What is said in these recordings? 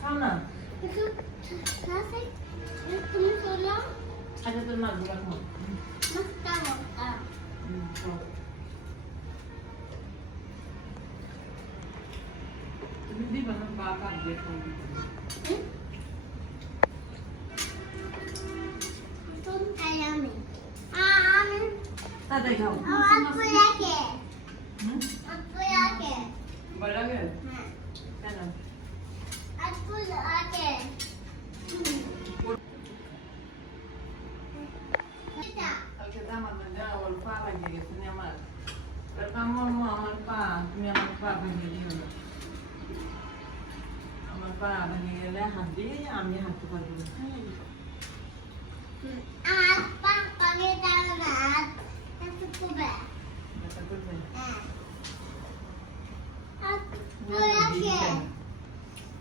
খাও না। তুমি চলো আচ্ছা তোর মাছগুলো খাও। মাছটা বড়টা খাও। তুমি দিবা না বা কাটবে খাও। তুমি খাই আমি তাড়াতাড়ি খাও। আপু লাগে হুম? আপু লাগে ভালো লাগে? হ্যাঁ কেন? আপু লাগে এটা কালকে তো আমার মধ্যে ওর পা লাগিয়ে গেছে তুমি আমার। এরকম আমার পা, তুমি আমার পা ভেঙে দিও না। আমার পা ভেঙে গেলে হাত দিয়ে আমি হাঁটতে পারবো না। আর পাগে দাও না একটু কুবে ব্যথা করবে? হ্যাঁ আপু লাগে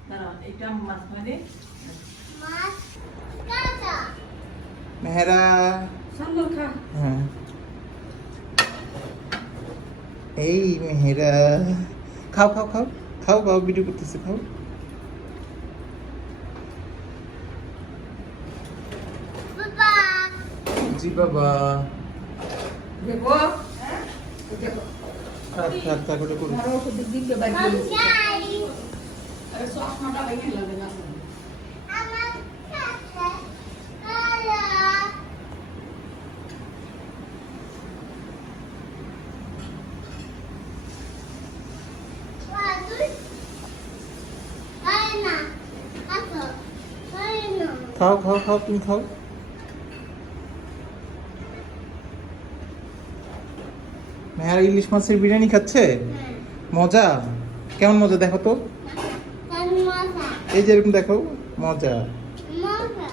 দাঁড়াও, এইটা মাঝখানে দিই। মাছ কাটা মেহেরা সামনে খা। হ্যাঁ এই মেহেরা খাও খাও খাও খাও খাও ভিডিও করতেছে খাও বাবা জি বাবা দেখো থাক থাক থাক ওটা করুন ধরো ওষুধ দিকে বাইরে যাই আরে চশমাটা ভেঙে লাগে না। আমার কাছে কালা বাদুই আয় না কাটো আয় না খাও খাও খাও তুমি খাও মেহেরা ইলিশ মাছের বিরিয়ানি খাচ্ছে হ্যাঁ মজা কেমন মজা দেখো তো মজা এই যে এরকম দেখো মজা মজা